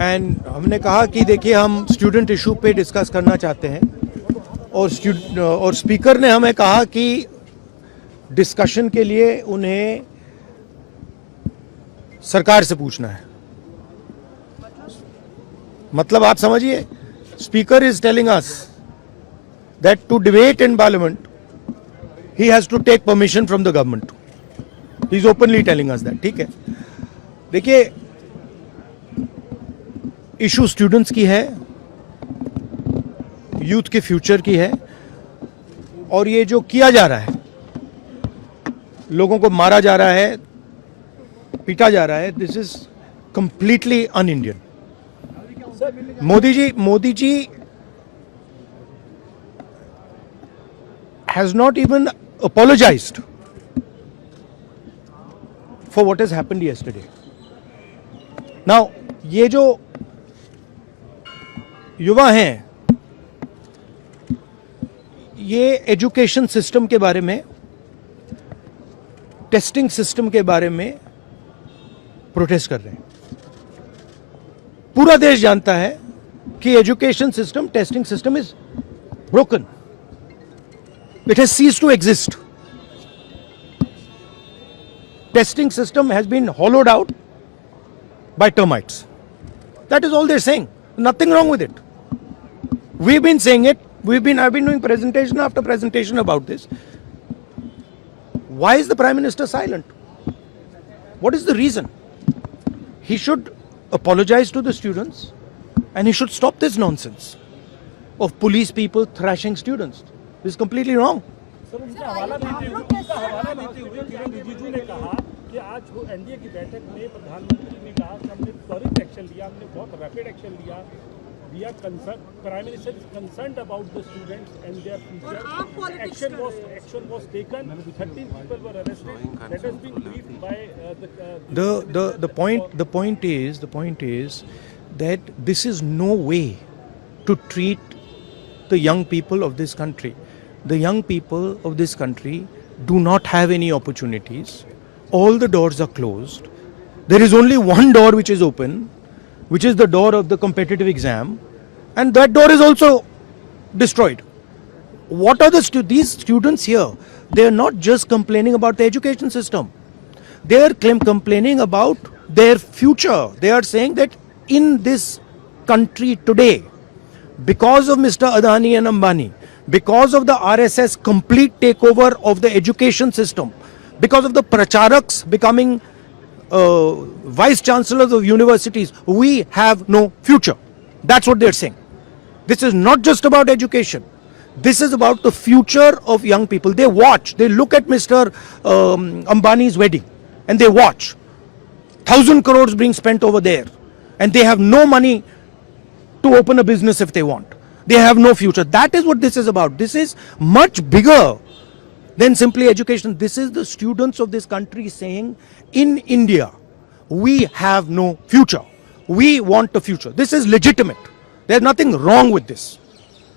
And हमने कहा कि देखिए हम स्टूडेंट इशू पे डिस्कस करना चाहते हैं और स्पीकर ने हमें कहा कि डिस्कशन के लिए उन्हें सरकार से पूछना है। मतलब आप समझिए, speaker is telling us that to debate in parliament he has to take permission from the government. He is openly telling us that. ठीक है, देखिए इशू स्टूडेंट्स की है, यूथ के फ्यूचर की है, और ये जो किया जा रहा है, लोगों को मारा जा रहा है, पीटा जा रहा है, this is completely un Indian. Modi ji has not even apologised for what has happened yesterday. Now ये जो युवा हैं, ये एजुकेशन सिस्टम के बारे में, टेस्टिंग सिस्टम के बारे में प्रोटेस्ट कर रहे हैं। पूरा देश जानता है कि education system, testing system is broken, it has ceased to exist. Testing system has been hollowed out by termites. That is all they're saying. Nothing wrong with it. We've been saying it. I've been doing presentation after presentation about this. Why is the Prime Minister silent? What is the reason? He should apologize to the students and he should stop this nonsense of police people thrashing students. This is completely wrong. Sir, उनका हवाला देते हुए किरण रिजिजू ने कहा कि आज NDA की बैठक में प्रधानमंत्री ने कहा कि हमने त्वरित एक्शन लिया, हमने बहुत रैपिड एक्शन लिया। We are concerned. Prime Minister is concerned about the students and their future. Action was taken. 13 people were arrested. That has been briefed by the point is that this is no way to treat the young people of this country. The young people of this country do not have any opportunities. All the doors are closed. There is only one door which is open, which is the door of the competitive exam, and that door is also destroyed. What are these students here? They are not just complaining about the education system. They are complaining about their future. They are saying that in this country today, because of Mr. Adani and Ambani, because of the RSS complete takeover of the education system, because of the pracharaks becoming vice chancellors of universities, we have no future. That's what they're saying. This is not just about education. This is about the future of young people. They watch, they look at Mr. Ambani's wedding and they watch 1,000 crores being spent over there, and they have no money to open a business if they want. They have no future. That is what this is about. This is much bigger than simply education. This is the students of this country saying, in India, we have no future. We want a future. This is legitimate. There's nothing wrong with this.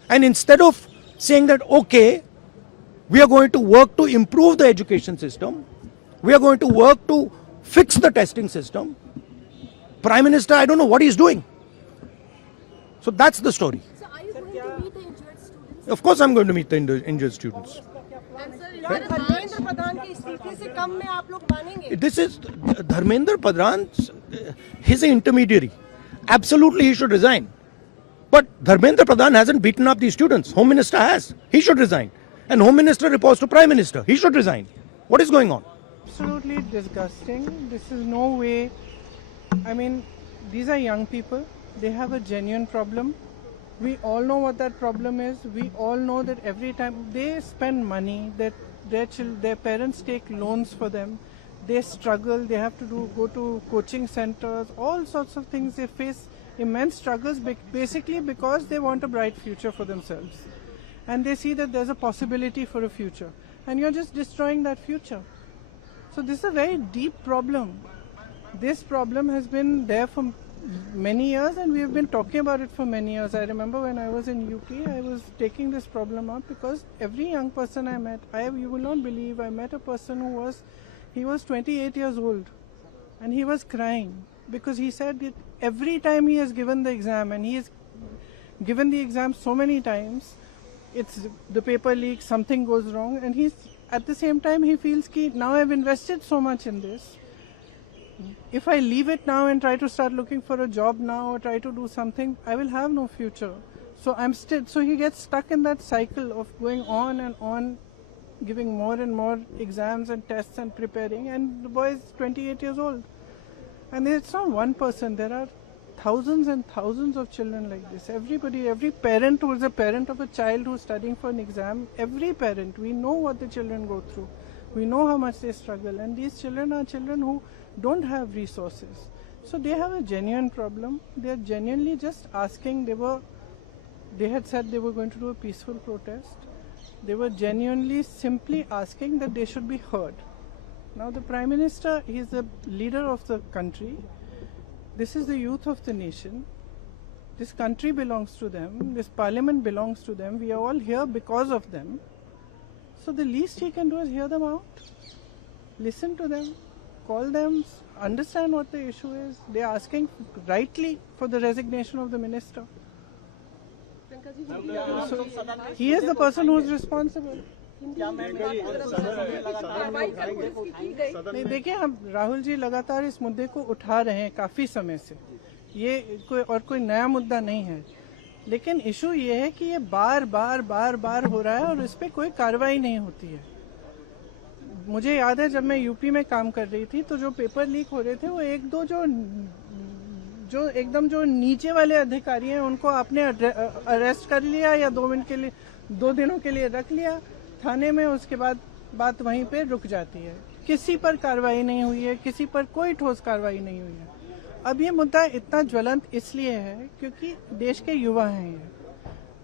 And instead of saying that, okay, we are going to work to improve the education system, we are going to work to fix the testing system, Prime Minister, I don't know what he's doing. So that's the story. So are you going to meet the injured students? Of course I'm going to meet the injured students. Dharmendra Pradhan के इस्तीफे से कम में आप लोग मानेंगे? This is Dharmendra Pradhan. He's an intermediary. Absolutely, he should resign. But Dharmendra Pradhan hasn't beaten up these students. Home Minister has. He should resign. And Home Minister reports to Prime Minister. He should resign. What is going on? Absolutely disgusting. This is no way. I mean, these are young people. They have a genuine problem. We all know what that problem is. We all know that every time they spend money, that their parents take loans for them. They struggle. They have to go to coaching centers. All sorts of things. They face immense struggles basically because they want a bright future for themselves. And they see that there's a possibility for a future. And you're just destroying that future. So this is a very deep problem. This problem has been there for many years and we have been talking about it for many years. I remember when I was in UP, I was taking this problem up because every young person I met, you will not believe, I met a person he was 28 years old and he was crying because he said that every time he has given the exam, and he has given the exam so many times, it's the paper leaks, something goes wrong, and he's at the same time he feels that now I've invested so much in this. If I leave it now and try to start looking for a job now or try to do something, I will have no future. So he gets stuck in that cycle of going on and on, giving more and more exams and tests and preparing, and the boy is 28 years old. And it's not one person, there are thousands and thousands of children like this. Everybody, every parent who is a parent of a child who's studying for an exam, every parent, we know what the children go through. We know how much they struggle, and these children are children who don't have resources. So they have a genuine problem. They are genuinely just asking. They had said they were going to do a peaceful protest. They were genuinely simply asking that they should be heard. Now the Prime Minister, he is the leader of the country. This is the youth of the nation. This country belongs to them. This parliament belongs to them. We are all here because of them. So the least he can do is hear them out, listen to them, call them, understand what the issue is. They are asking rightly for the resignation of the minister. So he is the person who is responsible. नहीं, देखिए, हम राहुल जी लगातार इस मुद्दे को उठा रहे हैं काफी समय से. ये कोई नया मुद्दा नहीं है, लेकिन इशू ये है कि ये बार बार हो रहा है और इस पे कोई कार्रवाई नहीं होती है. मुझे याद है जब मैं यूपी में काम कर रही थी तो जो पेपर लीक हो रहे थे वो एक दो जो एकदम जो नीचे वाले अधिकारी हैं उनको आपने अरेस्ट कर लिया या 2 दिनों के लिए रख लिया थाने में, उसके बाद बात वहीं पे रुक जाती है. किसी पर कार्रवाई नहीं हुई है, किसी पर कोई ठोस कार्रवाई नहीं हुई है. अब ये मुद्दा इतना ज्वलंत इसलिए है क्योंकि देश के युवा हैं ये,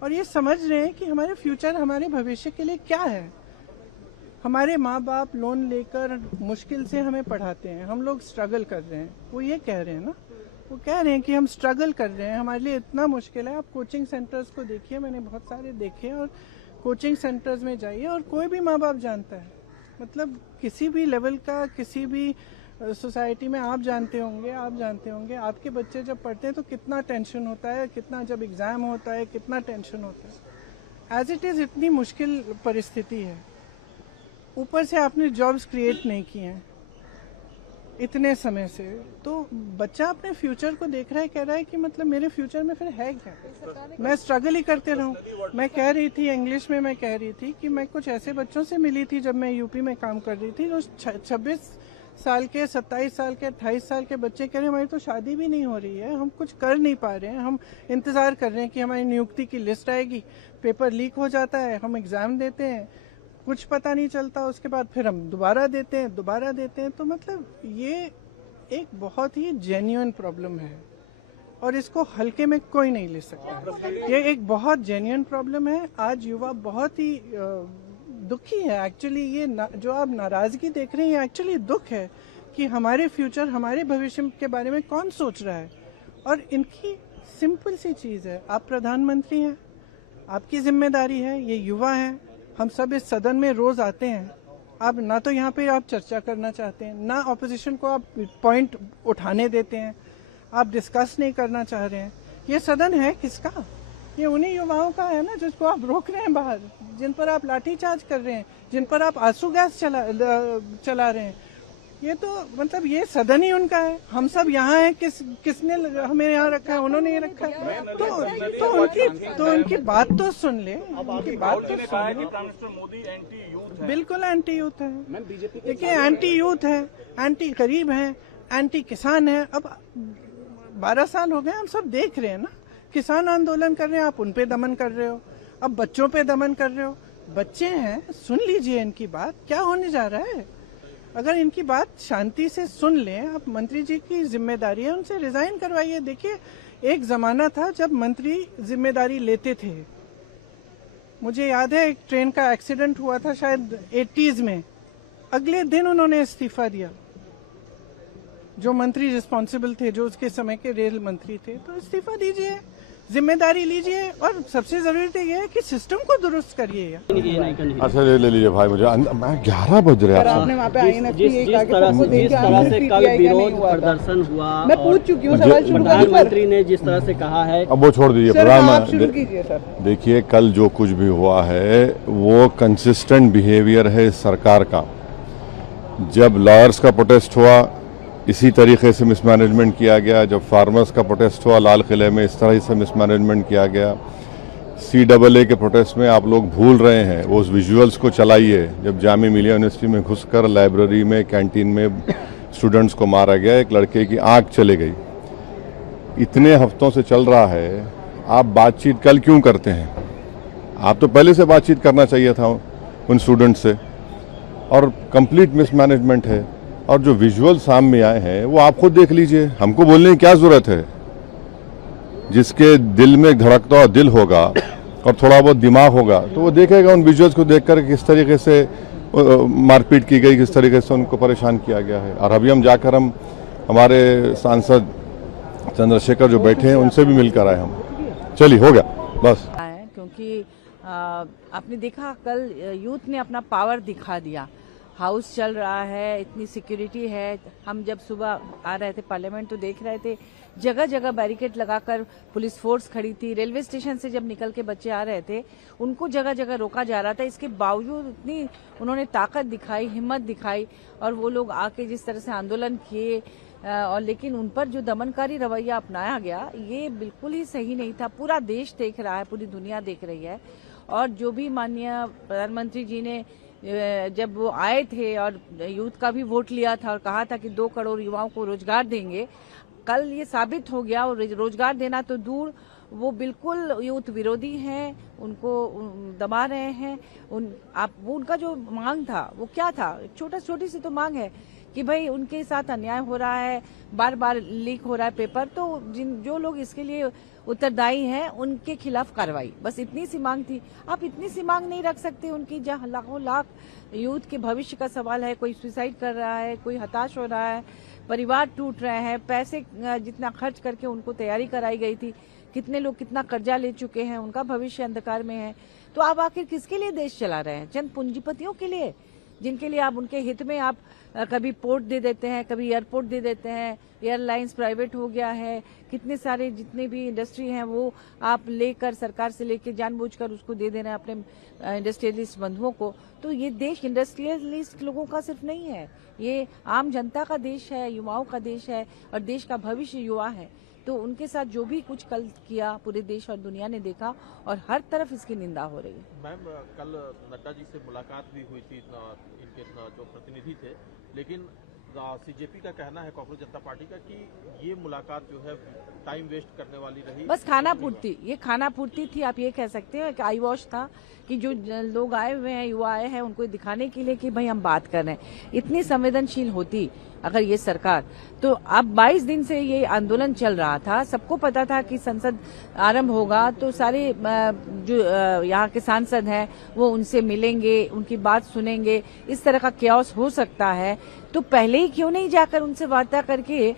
और ये समझ रहे हैं कि हमारे फ्यूचर, हमारे भविष्य के लिए क्या है. हमारे माँ बाप लोन लेकर मुश्किल से हमें पढ़ाते हैं, हम लोग स्ट्रगल कर रहे हैं. वो ये कह रहे हैं ना, वो कह रहे हैं कि हम स्ट्रगल कर रहे हैं, हमारे लिए इतना मुश्किल है. आप कोचिंग सेंटर्स को देखिए, मैंने बहुत सारे देखे, और कोचिंग सेंटर्स में जाइए और कोई भी माँ बाप जानता है, मतलब किसी भी लेवल का, किसी भी सोसाइटी में आप जानते होंगे आपके बच्चे जब पढ़ते हैं तो कितना टेंशन होता है, कितना जब एग्ज़ाम होता है कितना टेंशन होता है. एज इट इज़ इतनी मुश्किल परिस्थिति है, ऊपर से आपने जॉब्स क्रिएट नहीं किए हैं इतने समय से, तो बच्चा अपने फ्यूचर को देख रहा है, कह रहा है कि मतलब मेरे फ्यूचर में फिर है क्या, मैं स्ट्रगल ही करते रहूं. मैं कह रही थी इंग्लिश में, मैं कह रही थी कि मैं कुछ ऐसे बच्चों से मिली थी जब मैं यूपी में काम कर रही थी, जो 26 साल के, 27 साल के, 28 साल के बच्चे कह रहे हैं हमारी तो शादी भी नहीं हो रही है, हम कुछ कर नहीं पा रहे हैं, हम इंतज़ार कर रहे हैं कि हमारी नियुक्ति की लिस्ट आएगी, पेपर लीक हो जाता है, हम एग्ज़ाम देते हैं, कुछ पता नहीं चलता, उसके बाद फिर हम दोबारा देते हैं. तो मतलब ये एक बहुत ही जेन्युइन प्रॉब्लम है और इसको हल्के में कोई नहीं ले सकता. ये एक बहुत जेन्युइन प्रॉब्लम है. आज युवा बहुत ही दुखी है एक्चुअली. ये जो आप नाराजगी देख रहे हैं ये एक्चुअली दुख है कि हमारे फ्यूचर, हमारे भविष्य के बारे में कौन सोच रहा है. और इनकी सिंपल सी चीज़ है, आप प्रधानमंत्री हैं, आपकी जिम्मेदारी है, ये युवा हैं, हम सब इस सदन में रोज आते हैं. आप ना तो यहाँ पे आप चर्चा करना चाहते हैं, ना ऑपोजिशन को आप पॉइंट उठाने देते हैं, आप डिस्कस नहीं करना चाह रहे हैं. ये सदन है किसका? ये उन्हीं युवाओं का है ना जिसको आप रोक रहे हैं बाहर, जिन पर आप लाठीचार्ज कर रहे हैं, जिन पर आप आंसू गैस चला रहे हैं. ये तो मतलब ये सदन ही उनका है. हम सब यहाँ हैं, किसने हमें यहाँ रखा है? उन्होंने ये रखा है. तो उनकी बात तो सुन ले, उनकी बात तो सुन ले. बिल्कुल एंटी यूथ है. देखिए, एंटी यूथ है, एंटी गरीब है, एंटी किसान है. अब 12 साल हो गए, हम सब देख रहे हैं ना, किसान आंदोलन कर रहे हैं, आप उन पे दमन कर रहे हो, अब बच्चों पे दमन कर रहे हो. बच्चे हैं, सुन लीजिए इनकी बात, क्या होने जा रहा है. अगर इनकी बात शांति से सुन लें, आप मंत्री जी की जिम्मेदारी है, उनसे रिजाइन करवाइए. देखिए, एक जमाना था जब मंत्री जिम्मेदारी लेते थे. मुझे याद है एक ट्रेन का एक्सीडेंट हुआ था शायद 80s में, अगले दिन उन्होंने इस्तीफा दिया. जो मंत्री रिस्पॉन्सिबल थे, जो उसके समय के रेल मंत्री थे, तो इस्तीफा दीजिए, जिम्मेदारी लीजिए और सबसे जरूरी तो ये है कि सिस्टम को दुरुस्त करिए। अच्छा ले लीजिए भाई, मुझे 11 बज रहे हैं। आपने वहाँ पे INFC जिस तरह से कल विरोध प्रदर्शन हुआ, मैं पूछ चुकी हूँ, सवाल शुरू करिए। प्रधानमंत्री ने जिस तरह से कहा है, अब वो छोड़ दीजिए। आप शुरू कीजिए सर। देखिए, कल जो कुछ भी हुआ है वो कंसिस्टेंट बिहेवियर है इस सरकार का। जब लॉयर्स का प्रोटेस्ट हुआ इसी तरीके से मिसमैनेजमेंट किया गया, जब फार्मर्स का प्रोटेस्ट हुआ लाल किले में इस तरह से मिसमैनेजमेंट किया गया, CAA के प्रोटेस्ट में आप लोग भूल रहे हैं वो उस विजुअल्स को चलाइए जब जामिया मिलिया यूनिवर्सिटी में घुसकर लाइब्रेरी में कैंटीन में स्टूडेंट्स को मारा गया, एक लड़के की आंख चले गई। इतने हफ्तों से चल रहा है, आप बातचीत कल क्यों करते हैं? आप तो पहले से बातचीत करना चाहिए था उन स्टूडेंट से। और कंप्लीट मिसमैनेजमेंट है। और जो विजुअल सामने आए हैं वो आप खुद देख लीजिए, हमको बोलने की क्या जरूरत है। जिसके दिल में धड़कता हुआ दिल होगा और थोड़ा बहुत दिमाग होगा तो वो देखेगा उन विजुअल्स को देखकर किस तरीके से मारपीट की गई, किस तरीके से उनको परेशान किया गया है। और अभी हम जाकर हमारे सांसद चंद्रशेखर जो बैठे हैं उनसे भी मिलकर आए हम। चलिए हो गया बस। क्योंकि आपने देखा कल यूथ ने अपना पावर दिखा दिया। हाउस चल रहा है, इतनी सिक्योरिटी है। हम जब सुबह आ रहे थे पार्लियामेंट तो देख रहे थे जगह जगह बैरिकेड लगाकर पुलिस फोर्स खड़ी थी। रेलवे स्टेशन से जब निकल के बच्चे आ रहे थे उनको जगह जगह रोका जा रहा था। इसके बावजूद इतनी उन्होंने ताकत दिखाई, हिम्मत दिखाई और वो लोग आके जिस तरह से आंदोलन किए और लेकिन उन पर जो दमनकारी रवैया अपनाया गया ये बिल्कुल ही सही नहीं था। पूरा देश देख रहा है, पूरी दुनिया देख रही है। और जो भी माननीय प्रधानमंत्री जी ने जब वो आए थे और यूथ का भी वोट लिया था और कहा था कि 2 करोड़ युवाओं को रोजगार देंगे, कल ये साबित हो गया। और रोजगार देना तो दूर, वो बिल्कुल यूथ विरोधी हैं, उनको दबा रहे हैं। वो उनका जो मांग था वो क्या था? छोटी सी तो मांग है कि भाई उनके साथ अन्याय हो रहा है, बार बार लीक हो रहा है पेपर, तो जो लोग इसके लिए उत्तरदायी हैं उनके खिलाफ कार्रवाई, बस इतनी सी मांग थी। आप इतनी सी मांग नहीं रख सकते उनकी, जहाँ लाखों लाख यूथ के भविष्य का सवाल है। कोई सुसाइड कर रहा है, कोई हताश हो रहा है, परिवार टूट रहे हैं, पैसे जितना खर्च करके उनको तैयारी कराई गई थी, कितने लोग कितना कर्जा ले चुके हैं, उनका भविष्य अंधकार में है। तो आप आखिर किसके लिए देश चला रहे हैं? चंद पूंजीपतियों के लिए, जिनके लिए आप उनके हित में आप कभी पोर्ट दे देते हैं, कभी एयरपोर्ट दे देते हैं, एयरलाइंस प्राइवेट हो गया है, कितने सारे जितने भी इंडस्ट्री हैं वो आप लेकर सरकार से लेकर जानबूझकर उसको दे दे रहे हैं अपने इंडस्ट्रियलिस्ट बंधुओं को। तो ये देश इंडस्ट्रियलिस्ट लोगों का सिर्फ नहीं है, ये आम जनता का देश है, युवाओं का देश है और देश का भविष्य युवा है। तो उनके साथ जो भी कुछ कल किया पूरे देश और दुनिया ने देखा और हर तरफ इसकी निंदा हो रही है। मैम, कल नड्डा जी से मुलाकात भी हुई थी, इनके जो प्रतिनिधि थे, लेकिन CJP का कहना है, कांग्रेस जनता पार्टी का, कि ये मुलाकात जो है टाइम वेस्ट करने वाली रही, बस खाना पूर्ति, ये खाना पूर्ति थी। आप ये कह सकते हैं कि आई वॉश था कि जो लोग आए हुए हैं, युवा आए हैं, उनको दिखाने के लिए कि भाई हम बात कर रहे हैं। इतनी संवेदनशील होती अगर ये सरकार, तो अब 22 दिन से ये आंदोलन चल रहा था, सबको पता था कि संसद आरंभ होगा तो सारे जो यहाँ के सांसद हैं वो उनसे मिलेंगे, उनकी बात सुनेंगे, इस तरह का क्यास हो सकता है। तो पहले ही क्यों नहीं जाकर उनसे वार्ता करके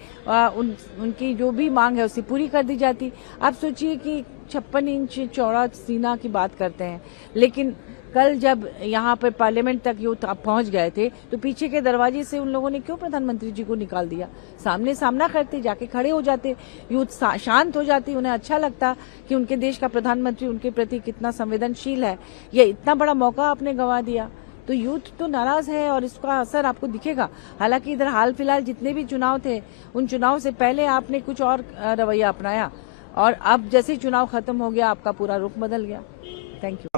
उनकी जो भी मांग है उसे पूरी कर दी जाती। आप सोचिए कि 56 इंच चौड़ा सीना की बात करते हैं, लेकिन कल जब यहाँ पर पार्लियामेंट तक यूथ पहुंच गए थे तो पीछे के दरवाजे से उन लोगों ने क्यों प्रधानमंत्री जी को निकाल दिया? सामने सामना करते, जाके खड़े हो जाते, यूथ शांत हो जाती, उन्हें अच्छा लगता कि उनके देश का प्रधानमंत्री उनके प्रति कितना संवेदनशील है। ये इतना बड़ा मौका आपने गंवा दिया, तो यूथ तो नाराज है और इसका असर आपको दिखेगा। हालांकि इधर हाल फिलहाल जितने भी चुनाव थे उन चुनाव से पहले आपने कुछ और रवैया अपनाया और अब जैसे चुनाव खत्म हो गया आपका पूरा रुख बदल गया। Thank you.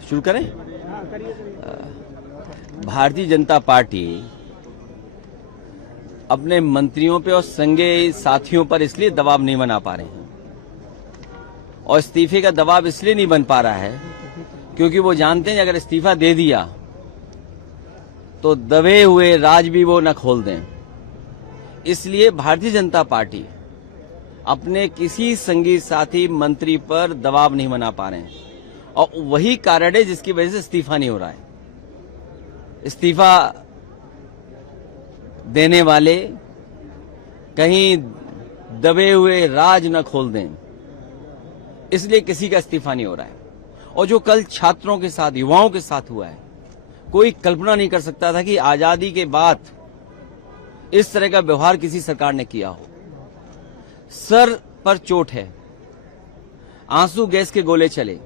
शुरू करें? भारतीय जनता पार्टी अपने मंत्रियों पे और संगे साथियों पर इसलिए दबाव नहीं बना पा रहे हैं और इस्तीफे का दबाव इसलिए नहीं बन पा रहा है क्योंकि वो जानते हैं अगर इस्तीफा दे दिया तो दबे हुए राज भी वो न खोल दें। इसलिए भारतीय जनता पार्टी अपने किसी संगी साथी मंत्री पर दबाव नहीं बना पा रहे हैं और वही कारण है जिसकी वजह से इस्तीफा नहीं हो रहा है। इस्तीफा देने वाले कहीं दबे हुए राज न खोल दें, इसलिए किसी का इस्तीफा नहीं हो रहा है। और जो कल छात्रों के साथ, युवाओं के साथ हुआ है, कोई कल्पना नहीं कर सकता था कि आजादी के बाद इस तरह का व्यवहार किसी सरकार ने किया हो। सर पर चोट है, आंसू गैस के गोले चले,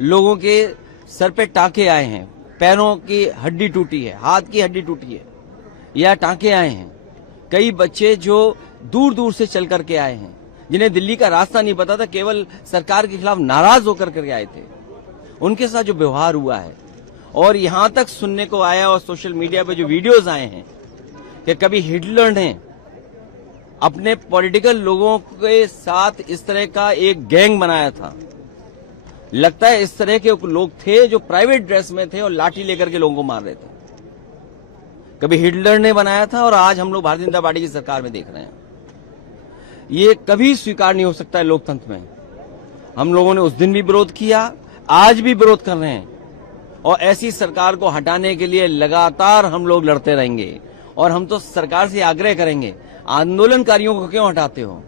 लोगों के सर पे टांके आए हैं, पैरों की हड्डी टूटी है, हाथ की हड्डी टूटी है, या टांके आए हैं। कई बच्चे जो दूर दूर से चल करके आए हैं, जिन्हें दिल्ली का रास्ता नहीं पता था, केवल सरकार के खिलाफ नाराज होकर के आए थे, उनके साथ जो व्यवहार हुआ है। और यहां तक सुनने को आया और सोशल मीडिया पे जो वीडियोस आए हैं कि कभी हिटलर ने अपने पॉलिटिकल लोगों के साथ इस तरह का एक गैंग बनाया था। लगता है इस तरह के लोग थे जो प्राइवेट ड्रेस में थे और लाठी लेकर के लोगों को मार रहे थे। कभी हिटलर ने बनाया था और आज हम लोग भारतीय जनता पार्टी की सरकार में देख रहे हैं। ये कभी स्वीकार नहीं हो सकता है लोकतंत्र में। हम लोगों ने उस दिन भी विरोध किया, आज भी विरोध कर रहे हैं, और ऐसी सरकार को हटाने के लिए लगातार हम लोग लड़ते रहेंगे। और हम तो सरकार से आग्रह करेंगे, आंदोलनकारियों को क्यों हटाते हो?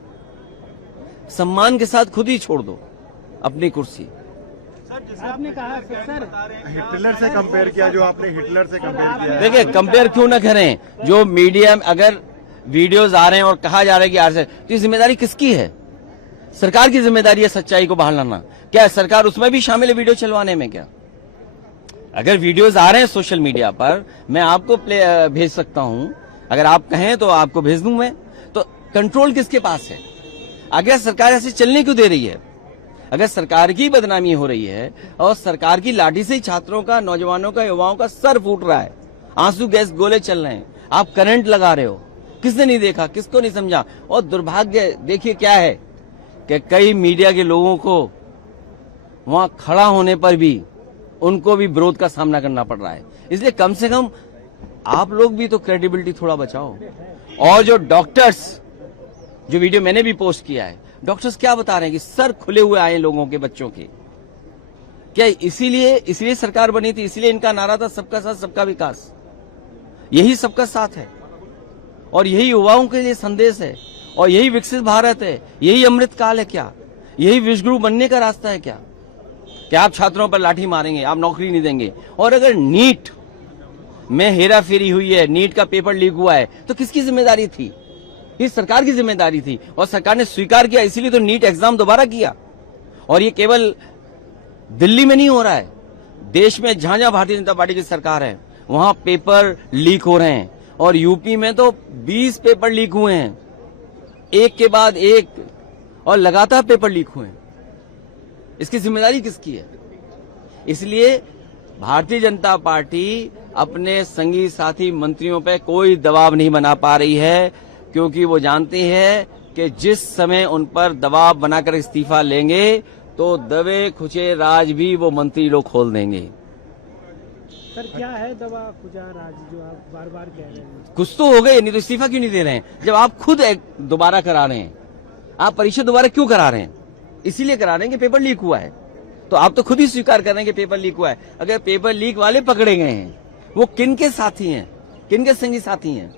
सम्मान के साथ खुद ही छोड़ दो अपनी कुर्सी। आपने कहा सर हिटलर से कंपेयर किया, जो आपने हिटलर से कंपेयर किया। देखिए, कंपेयर क्यों ना करें? जो मीडिया में अगर वीडियोस आ रहे हैं और कहा जा रहा है कि आरएसएस, तो ये जिम्मेदारी किसकी है? सरकार की जिम्मेदारी है सच्चाई को बाहर लाना। क्या सरकार उसमें भी शामिल है वीडियो चलवाने में? क्या अगर वीडियोस आ रहे हैं सोशल मीडिया पर, मैं आपको भेज सकता हूं, अगर आप कहें तो आपको भेज दूं मैं। तो कंट्रोल किसके पास है? अगर सरकार ऐसे चलने क्यों दे रही है? अगर सरकार की बदनामी हो रही है और सरकार की लाठी से ही छात्रों का, नौजवानों का, युवाओं का सर फूट रहा है, आंसू गैस गोले चल रहे हैं, आप करंट लगा रहे हो, किसने नहीं देखा, किसको नहीं समझा? और दुर्भाग्य देखिए क्या है कि कई मीडिया के लोगों को वहां खड़ा होने पर भी उनको भी विरोध का सामना करना पड़ रहा है। इसलिए कम से कम आप लोग भी तो क्रेडिबिलिटी थोड़ा बचाओ। और जो डॉक्टर्स, जो वीडियो मैंने भी पोस्ट किया है, डॉक्टर्स क्या बता रहे हैं कि सर खुले हुए आए लोगों के, बच्चों के। क्या इसलिए सरकार बनी थी? इसलिए इनका नारा था सबका साथ सबका विकास। यही सबका साथ है और यही युवाओं के लिए संदेश है और यही विकसित भारत है, यही अमृत काल है। क्या यही विश्वगुरु बनने का रास्ता है? क्या आप छात्रों पर लाठी मारेंगे, आप नौकरी नहीं देंगे? और अगर नीट में हेरा फेरी हुई है, नीट का पेपर लीक हुआ है, तो किसकी जिम्मेदारी थी? ये सरकार की जिम्मेदारी थी और सरकार ने स्वीकार किया, इसीलिए तो नीट एग्जाम दोबारा किया। और ये केवल दिल्ली में नहीं हो रहा है, देश में जहां जहां भारतीय जनता पार्टी की सरकार है वहां पेपर लीक हो रहे हैं। और यूपी में तो 20 पेपर लीक हुए हैं, एक के बाद एक, और लगातार पेपर लीक हुए हैं। इसकी जिम्मेदारी किसकी है? इसलिए भारतीय जनता पार्टी अपने संगी साथी मंत्रियों पर कोई दबाव नहीं बना पा रही है, क्योंकि वो जानती है कि जिस समय उन पर दबाव बनाकर इस्तीफा लेंगे तो दबे खुचे राज भी वो मंत्री लोग खोल देंगे। सर क्या है दबा खुचा राज जो आप बार बार कह रहे हैं? कुछ तो हो गए, नहीं तो इस्तीफा क्यों नहीं दे रहे हैं? जब आप खुद दोबारा करा रहे हैं, आप परीक्षा दोबारा क्यों करा रहे हैं? इसीलिए करा रहे हैं कि पेपर लीक हुआ है। तो आप तो खुद ही स्वीकार कर रहे हैं कि पेपर लीक हुआ है। अगर पेपर लीक वाले पकड़े गए हैं, वो किन के साथी हैं, किन के संगी साथी हैं?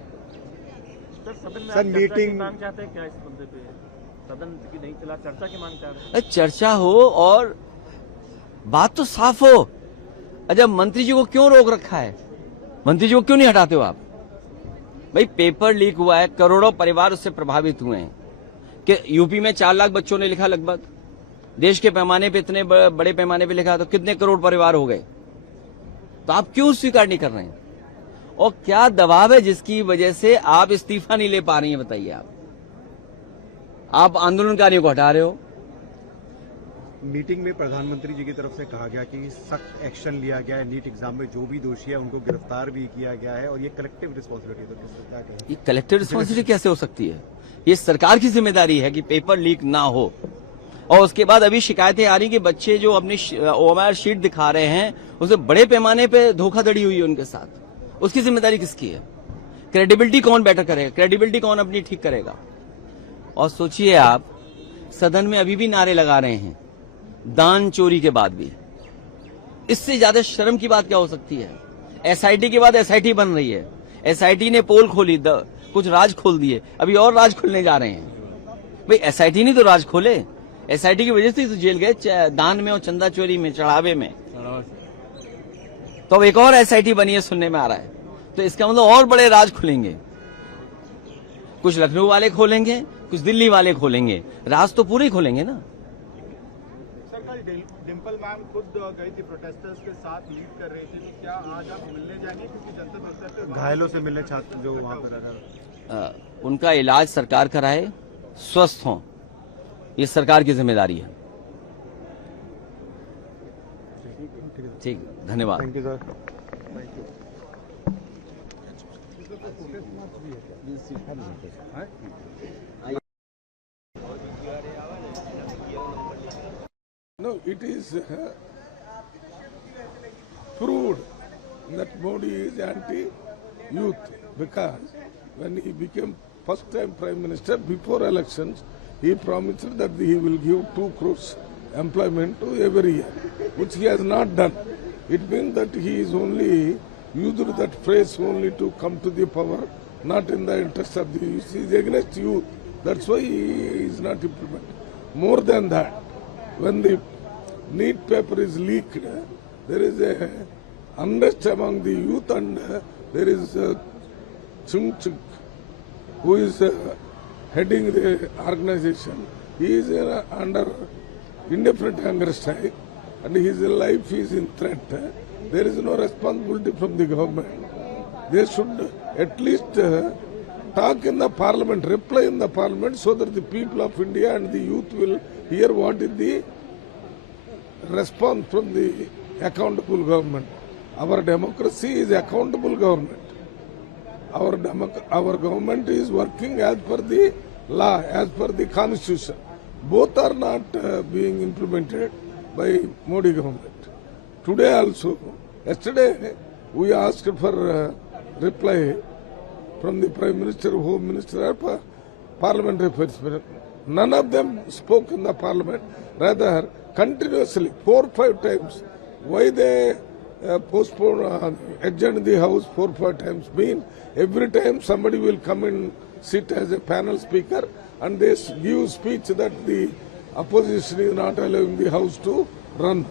सर मीटिंग मांग चाहते हैं क्या इस मुद्दे पे? सदन की नहीं चला, चर्चा की मांग चाह रहे हैं। चर्चा हो और बात तो साफ हो। अच्छा, मंत्री जी को क्यों रोक रखा है? मंत्री जी को क्यों नहीं हटाते हो आप? भाई पेपर लीक हुआ है, करोड़ों परिवार उससे प्रभावित हुए हैं। कि यूपी में 4 लाख बच्चों ने लिखा, लगभग देश के पैमाने पे, इतने बड़े पैमाने पे लिखा, तो कितने करोड़ परिवार हो गए? तो आप क्यों स्वीकार नहीं कर रहे हैं? और क्या दबाव है जिसकी वजह से आप इस्तीफा नहीं ले पा रही हैं? बताइए। आप आंदोलनकारियों को हटा रहे हो। मीटिंग में प्रधानमंत्री जी की तरफ से कहा गया कि सख्त एक्शन लिया गया है, नीट एग्जाम में जो भी दोषी है उनको गिरफ्तार भी किया गया है और ये कलेक्टिव रिस्पॉन्सिबिलिटी है। तो क्या कहें? ये कलेक्टिव रिस्पॉन्सिबिलिटी कैसे हो सकती है? ये सरकार की जिम्मेदारी है कि पेपर लीक ना हो। और उसके बाद अभी शिकायतें आ रही कि बच्चे जो अपनी ओएमआर शीट दिखा रहे हैं, उसे बड़े पैमाने पे धोखाधड़ी हुई है उनके साथ। उसकी जिम्मेदारी किसकी है? क्रेडिबिलिटी कौन बेटर करेगा? क्रेडिबिलिटी कौन अपनी ठीक करेगा? और सोचिए आप, सदन में अभी भी नारे लगा रहे हैं दान चोरी के बाद भी। इससे ज्यादा शर्म की बात क्या हो सकती है? एसआईटी के बाद एसआईटी बन रही है, एसआईटी ने पोल खोली, कुछ राज खोल दिए, अभी और राज खोलने जा रहे हैं। भाई एसआईटी नहीं तो राज खोले, एसआईटी की वजह से ही तो जेल गए, दान में और चंदा चोरी में, चढ़ावे में। तो अब एक और एसआईटी बनी है, सुनने में आ रहा है, तो इसका मतलब और बड़े राज खुलेंगे। कुछ लखनऊ वाले खोलेंगे, कुछ दिल्ली वाले खोलेंगे, राज तो पूरे ही खोलेंगे ना। सर कल डिम्पल मैम खुद गई थी प्रोटेस्टर्स के साथ, लीड कर रही थी, तो क्या आज आप मिलने जाएंगे? क्योंकि जनता दल घायलों से मिलने छात्र जो वहाँ पर उनका इलाज सरकार कराए, स्वस्थ हों, ये सरकार की जिम्मेदारी है। ठीक, धन्यवाद। Thank you sir. No, it is proved that Modi is anti-youth because when he became first-time Prime Minister, before elections, he promised that he will give 2 crores employment to every year, which he has not done. It means that he is only used that phrase only to come to the power, not in the interest of the youth. He is against youth. That's why he is not implemented. More than that, when the NEET paper is leaked, there is a unrest among the youth, and there is Chung Chuk, who is heading the organization. He is under indefinite hunger strike, and his life is in threat. There is no responsibility from the government. They should at least talk in the parliament, reply in the parliament, so that the people of India and the youth will hear what is the response from the accountable government. Our democracy is accountable government. Our government is working as per the law, as per the constitution. Both are not being implemented by Modi government. Today also, yesterday we asked for reply from the Prime Minister, Home Minister, Parliamentary Affairs. None of them spoke in the Parliament. Rather, continuously 4 or 5 times. Why they postpone, adjourn the House 4 or 5 times? Mean every time somebody will come and sit as a panel speaker, and they give speech that the opposition is not allowing the House to run.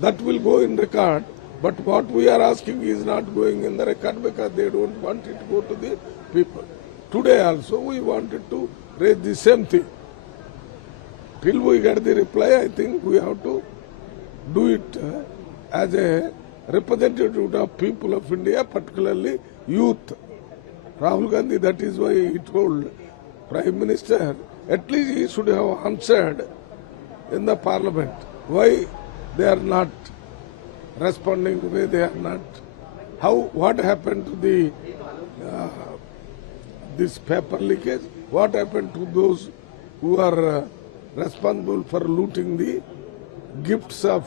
That will go in record. But what we are asking is not going in the record because they don't want it to go to the people. Today also we wanted to raise the same thing. Till we get the reply, I think we have to do it as a representative of people of India, particularly youth. Rahul Gandhi, that is why he told Prime Minister, at least he should have answered in the Parliament why they are not responding, why they are not, what happened to the this paper leakage, what happened to those who are responsible for looting the gifts of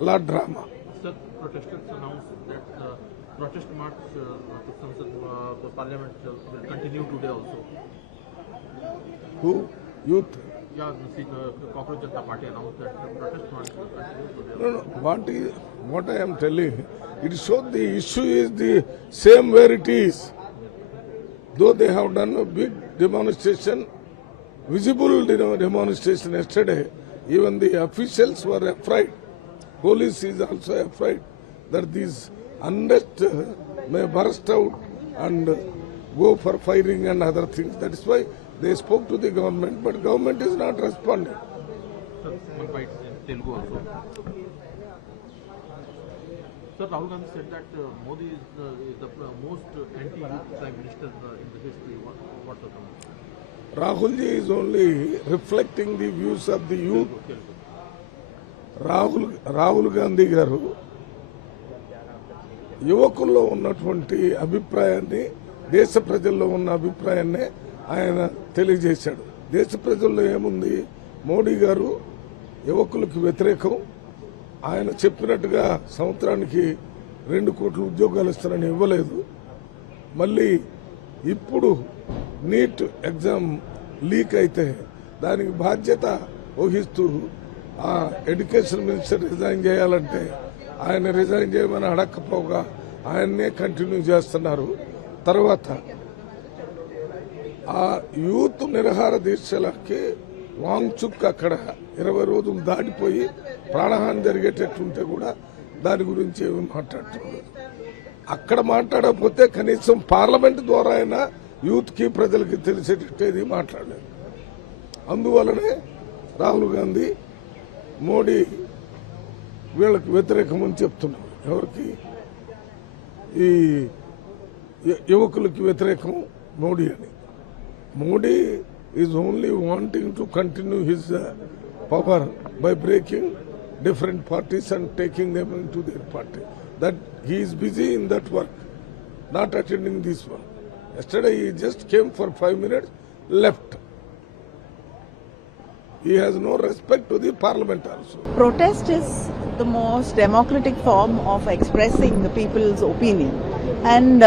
Lord Rama. Sir, protesters announced that the protest march to Parliament will continue today also. Who? Youth? Yeah, the Cockroach Janata Party announced that the protest march will continue today. No. What I am telling, it shows the issue is the same where it is. Though they have done a big demonstration, visible demonstration yesterday, even the officials were afraid. Police is also afraid that these unrest may burst out and go for firing and other things. That is why they spoke to the government, but government is not responding. Sir, one bite in Telugu also. Sir, Rahul Gandhi said that Modi is the most anti-youth Prime Minister in the history. What's the comment? Rahul ji is only reflecting the views of the youth. Rahul Gandhi గారు యువకుల్లో ఉన్నటువంటి అభిప్రాయాన్ని, దేశ ప్రజల్లో ఉన్న అభిప్రాయాన్ని ఆయన తెలియజేశాడు. దేశ ప్రజల్లో ఏముంది, మోడీ గారు యువకులకు వ్యతిరేకం, ఆయన చెప్పినట్టుగా సంవత్సరానికి 2 కోట్ల ఉద్యోగాలు ఇస్తారని ఇవ్వలేదు. మళ్ళీ ఇప్పుడు నీట్ ఎగ్జామ్ లీక్ అయితే దానికి బాధ్యత వహిస్తూ ఎడ్యుకేషన్ మినిస్టర్ రిజైన్ చేయాలంటే ఆయన రిజైన్ చేయమని అడగకపోగా ఆయన్నే కంటిన్యూ చేస్తున్నారు. తర్వాత ఆ యూత్ నిరహార దీక్షలకి వాంగ్చుక్ అక్కడ 20 రోజులు దాటిపోయి ప్రాణహాని జరిగేటట్టుంటే కూడా దాని గురించి ఏమి మాట్లాడుతున్నారు. అక్కడ మాట్లాడకపోతే కనీసం పార్లమెంట్ ద్వారా అయినా యూత్ కి ప్రజలకి తెలిసేటట్టేది మాట్లాడలేదు. అందువలనే రాహుల్ గాంధీ మోడీ వీళ్ళకి వ్యతిరేకమని చెప్తున్నారు. ఎవరికి? ఈ యువకులకి వ్యతిరేకం మోడీ అని. Modi is only wanting to continue his power by breaking different parties and taking them into their party. That he is busy in that work, not attending this one. Yesterday he just came for 5 minutes, left. He has no respect to the parliament also. Protest is the most democratic form of expressing the people's opinion, and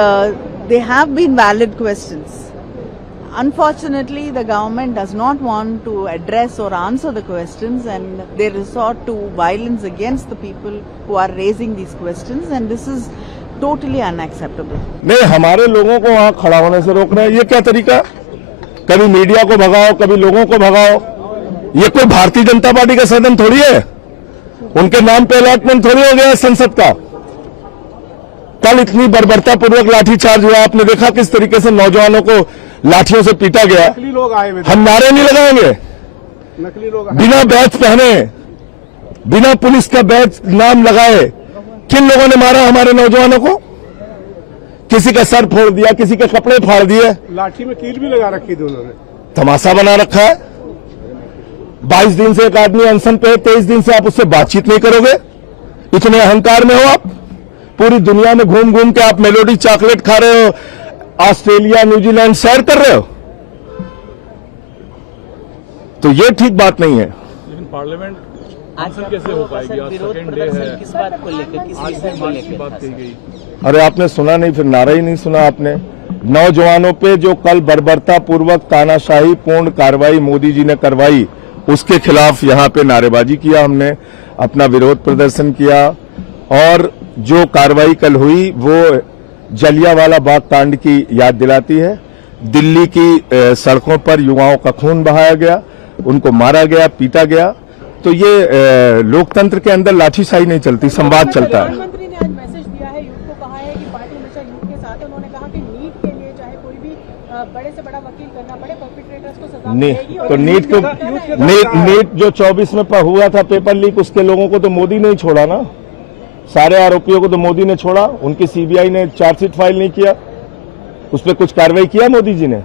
they have been valid questions. Unfortunately, the government does not want to address or answer the questions, and they resort to violence against the people who are raising these questions, and this is totally unacceptable. नहीं, हमारे लोगों को वहां खड़ा होने से रोक रहे हैं, ये क्या तरीका? कभी मीडिया को भगाओ, कभी लोगों को भगाओ। ये कोई भारतीय जनता पार्टी का सदन थोड़ी है, उनके नाम पे अलॉटमेंट थोड़ी हो गया है संसद का। कल इतनी बर्बरतापूर्वक लाठीचार्ज हुआ, आपने देखा किस तरीके से नौजवानों को लाठियों से पीटा गया। नकली लोग आए हुए थे। हम नारे नहीं लगाएंगे, नकली लोग बिना बैच पहने, बिना पुलिस का बैच नाम लगाए किन लोगों ने मारा हमारे नौजवानों को? किसी का सर फोड़ दिया, किसी के कपड़े फाड़ दिए, लाठी में कील भी लगा रखी थी उन्होंने। तमाशा बना रखा है। 22 दिन से एक आदमी अनशन पे है, 23 दिन से आप उससे बातचीत नहीं करोगे? इतने अहंकार में हो आप? पूरी दुनिया में घूम घूम के आप मेलोडी चॉकलेट खा रहे हो, ऑस्ट्रेलिया न्यूजीलैंड सैर कर रहे हो, तो ये ठीक बात नहीं है। लेकिन पार्लियामेंट आज कैसे हो पाएगी? आज सेकंड डे है। किस बात को लेकर, किस विषय को लेकर बात कही गई? अरे आपने सुना नहीं, फिर नारा ही नहीं सुना आपने। नौजवानों पे जो कल बर्बरतापूर्वक तानाशाही पूर्ण कार्रवाई मोदी जी ने करवाई, उसके खिलाफ यहाँ पे नारेबाजी किया, हमने अपना विरोध प्रदर्शन किया। और जो कार्रवाई कल हुई वो जलियांवाला बाग कांड की याद दिलाती है। दिल्ली की सड़कों पर युवाओं का खून बहाया गया, उनको मारा गया, पीटा गया। तो ये लोकतंत्र के अंदर लाठीशाही नहीं चलती, संवाद चलता है। प्रधानमंत्री ने आज मैसेज दिया है, यूथ को कहा है कि पार्टी हमेशा यूथ के साथ है। उन्होंने कहा कि नीट के लिए चाहे कोई भी बड़े से बड़ा वकील करना पड़े, परपेट्रेटर्स को सजा मिलेगी। तो नीट जो 24 में हुआ था पेपर लीक, उसके लोगों को तो मोदी ने ही छोड़ा ना। सारे आरोपियों को तो मोदी ने छोड़ा, उनकी सीबीआई ने चार्जशीट फाइल नहीं किया, उस पर कुछ कार्रवाई किया मोदी जी ने?